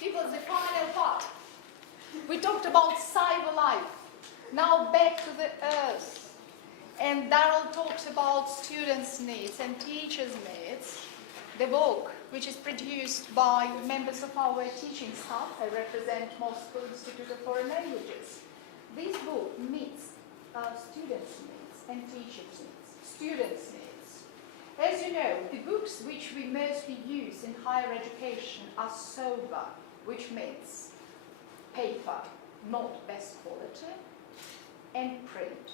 People, the final part. We talked about cyber life. Now back to the earth. And Daryl talks about students' needs and teachers' needs. The book, which is produced by members of our teaching staff, I represent Moscow Institute of Foreign Languages. This book meets students' needs and teachers' needs, students' needs. As you know, the books which we mostly use in higher education are sober, which means paper, not best quality, and print.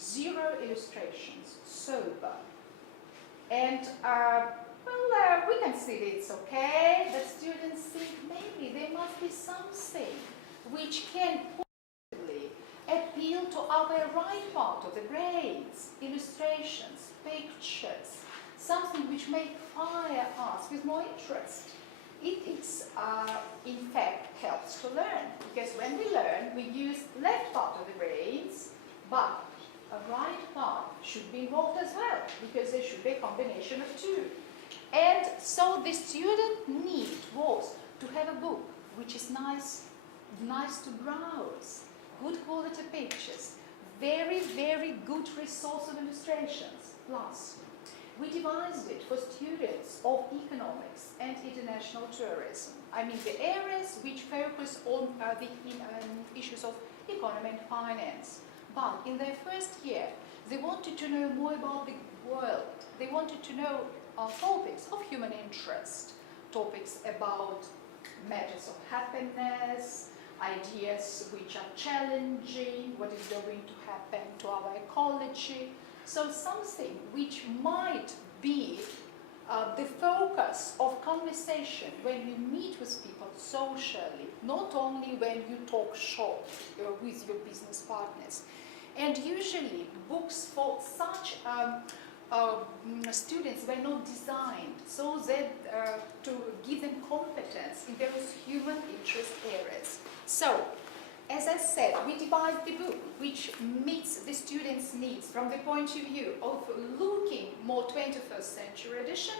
Zero illustrations, sober. And we can see that it's okay, but students think maybe there must be something which can possibly appeal to our right part of the brains, illustrations, pictures, something which may fire us with more interest. It in fact helps to learn, because when we learn, we use left part of the brains, but a right part should be involved as well, because there should be a combination of two. And so the student need was to have a book which is nice to browse, good quality pictures, very, very good resource of illustrations. Plus, we devised it for students of economics and international tourism. I mean the areas which focus on the issues of economy and finance. But in their first year, they wanted to know more about the world. They wanted to know topics of human interest, topics about matters of happiness, ideas which are challenging, what is going to happen to our ecology. So something which might be the focus of conversation when you meet with people socially, not only when you talk shop with your business partners. And usually books for such students were not designed so that to give them competence in those human interest areas. So, as I said, we devised the book which meets the students' needs from the point of view of looking more 21st century edition,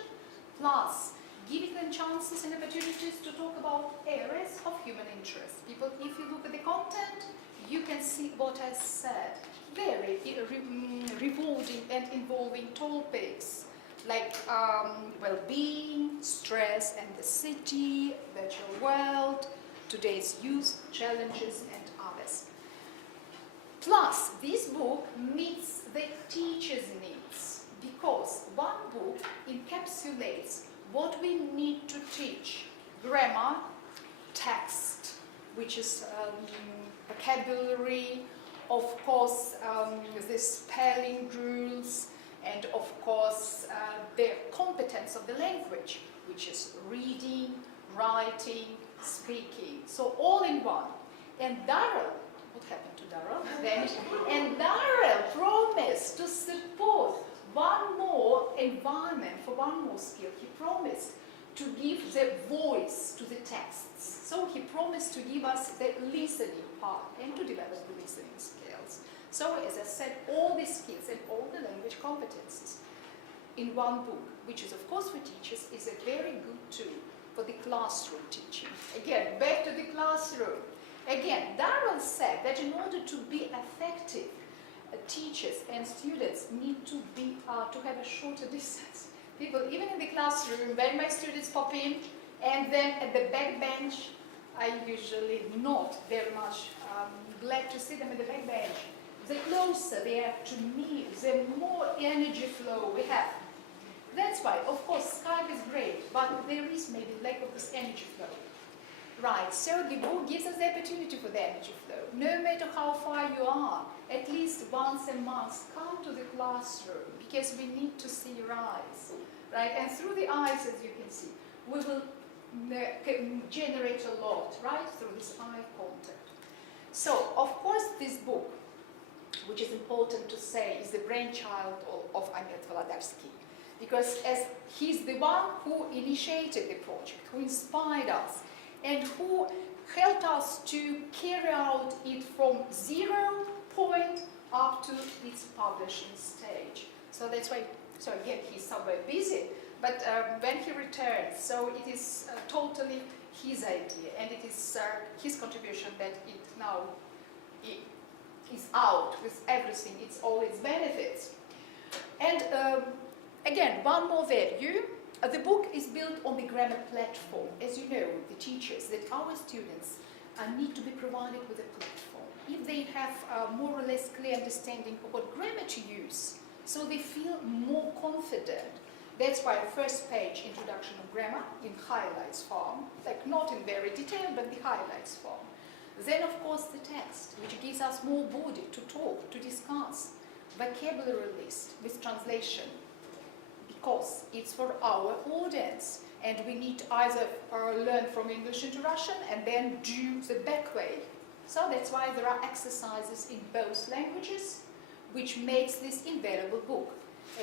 plus giving them chances and opportunities to talk about areas of human interest. People, if you look at the content, you can see what I said. Very rewarding and involving topics like well-being, stress and the city, virtual world, today's youth challenges and others. Plus, this book meets the teacher's needs because one book encapsulates what we need to teach: grammar, text, which is vocabulary, of course the spelling rules, and of course the competence of the language, which is reading, writing, speaking. So all in one. And Daryl, what happened to Daryl? Vanished. And Daryl promised to support one more environment for one more skill. He promised to give the voice to the texts. So he promised to give us the listening part and to develop the listening skills. So as I said, all the skills and all the language competencies in one book, which is of course for teachers, is a very good tool for the classroom teaching. Again, back to the classroom. Again, Daryl said that in order to be effective, teachers and students need to be to have a shorter distance. People, even in the classroom, when my students pop in, and then at the back bench, I usually not very much glad to see them at the back bench. The closer they are to me, the more energy flow we have. That's why, of course, Skype is great, but there is maybe lack of this energy flow. Right, so the book gives us the opportunity for the energy flow. No matter how far you are, at least once a month, come to the classroom, because we need to see your eyes, right? And through the eyes, as you can see, we will generate a lot, right, through this eye contact. So, of course, this book, which is important to say, is the brainchild of Ahmet Volодарский, because as he's the one who initiated the project, who inspired us, and who helped us to carry out it from 0 point up to its publishing stage. So that's why, so again, he's somewhere busy, but when he returns, so it is totally his idea, and it is his contribution that it now is out with everything, all its benefits. And again, one more value. The book is built on the grammar platform. As you know, the teachers, that our students need to be provided with a platform. If they have a more or less clear understanding of what grammar to use, so they feel more confident. That's why first page, introduction of grammar, in highlights form, like not in very detail, but the highlights form. Then, of course, the text, which gives us more body to talk, to discuss. Vocabulary list with translation, because it's for our audience, and we need to either learn from English into Russian and then do the back way. So that's why there are exercises in both languages, which makes this invaluable book.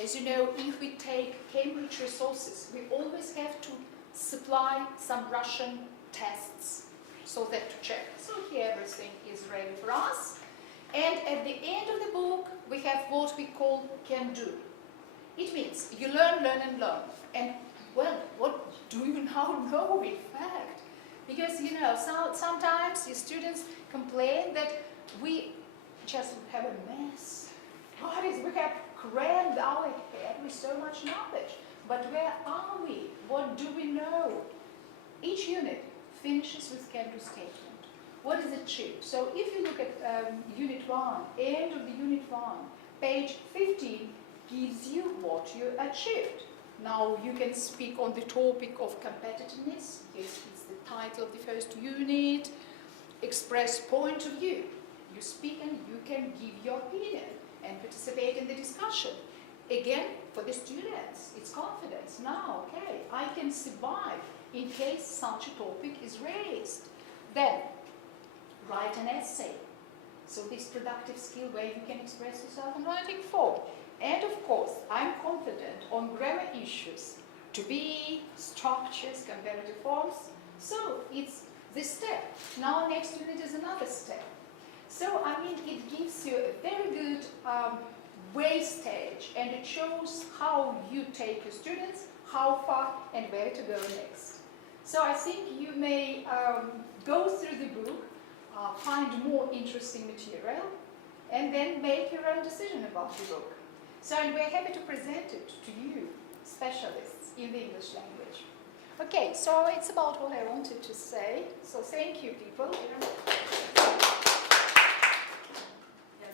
As you know, if we take Cambridge resources, we always have to supply some Russian tests, so that to check. So here everything is ready for us. And at the end of the book, we have what we call can do. It means you learn, learn, and learn. And, well, what do you now know, in fact? Because, you know, sometimes the students complain that we just have a mess. What is, we have crammed our head with so much knowledge. But where are we? What do we know? Each unit finishes with can-do statement. What is achieved? So if you look at Unit 1, end of the Unit 1, page 15 gives you what you achieved. Now you can speak on the topic of competitiveness. Yes, it's the title of the first unit. Express point of view. You speak and you can give your opinion and participate in the discussion. Again, for the students, it's confidence. Now, okay, I can survive in case such a topic is raised. Then, write an essay. So this productive skill where you can express yourself in writing form. And of course, I'm confident on grammar issues, to be, structures, comparative forms. So it's this step. Now next unit is another step. So I mean, it gives you a very good way stage, and it shows how you take your students, how far and where to go next. So I think you may go through the book, find more interesting material, and then make your own decision about the book. So and we're happy to present it to you, specialists in the English language. Okay, so it's about what I wanted to say. So thank you, people.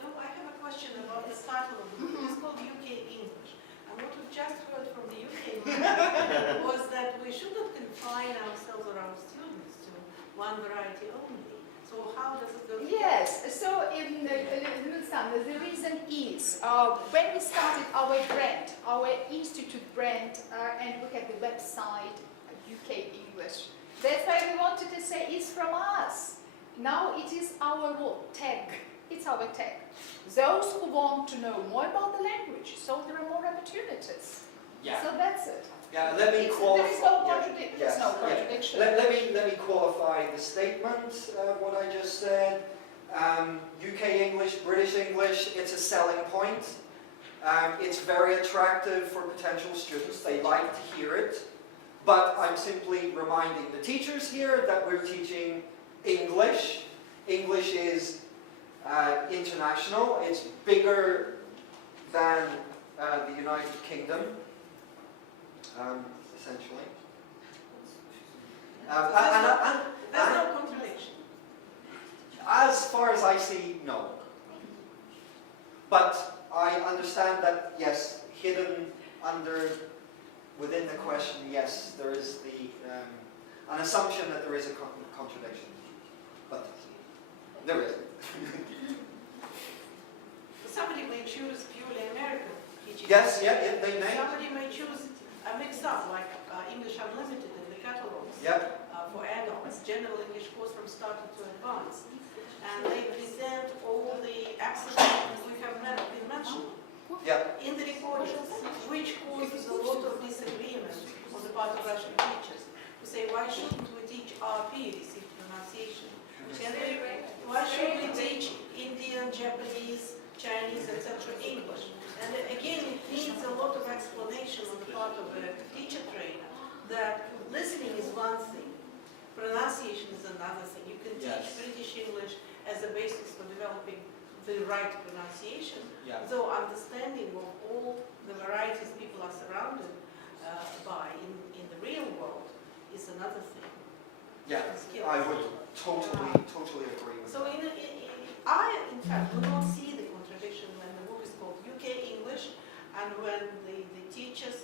I have a question about the title of the book. It's called UK English. And what we've just heard from the UK was that we should not confine ourselves or our students to one variety only. So how does it go? Yes, so in the reason is, when we started our brand, our institute brand, and look at the website, UK English, that's why we wanted to say it's from us. Now it is our tag. It's our tag. Those who want to know more about the language, so there are more opportunities. Yeah. So that's it. Yeah, let me qualify. There is no contradiction. Yes, No contradiction. Let me qualify the statement, what I just said. UK English, British English, it's a selling point. It's very attractive for potential students. They like to hear it. But I'm simply reminding the teachers here that we're teaching English. English is international. It's bigger than the United Kingdom. Essentially. There's no contradiction. As far as I see, no. But I understand that, yes, hidden within the question, yes, there is an assumption that there is a contradiction. But there isn't. Somebody may choose purely American teaching. Yes, yeah, they may. Somebody may choose a mix-up, like English Unlimited in the catalogs. Yep. For adults, general English course from starter to advanced. And they present all the accidents we have been mentioning. Yep. In the recordings, which causes a lot of disagreement on the part of Russian teachers, who say, why shouldn't we teach RP, received pronunciation? Why should we teach Indian, Japanese, Chinese, etc. English? And again, it needs a lot of explanation on the part of a teacher trainer that listening is one thing, right pronunciation, Yeah. though understanding of all the varieties people are surrounded by in the real world is another thing. Yeah, Skills. I would totally agree with So that. in fact, do not see the contradiction when the book is called UK English, and when the teachers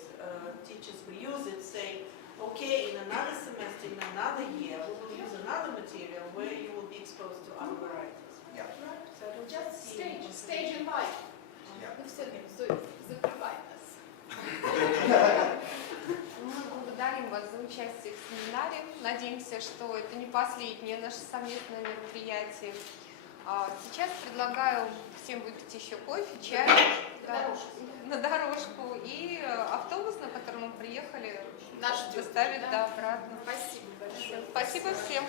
who use it say, okay, in another semester, in another year, we will use another material where you will be exposed to other varieties. Yeah. So I don't Just see any stage in life. Yeah. Ну все, закрывай нас. Мы благодарим вас за участие в семинаре. Надеемся, что это не последнее наше совместное мероприятие. Сейчас предлагаю всем выпить еще кофе, чай на дорожку и автобус, на котором мы приехали, Наш доставит да? обратно. Спасибо большое. Спасибо всем.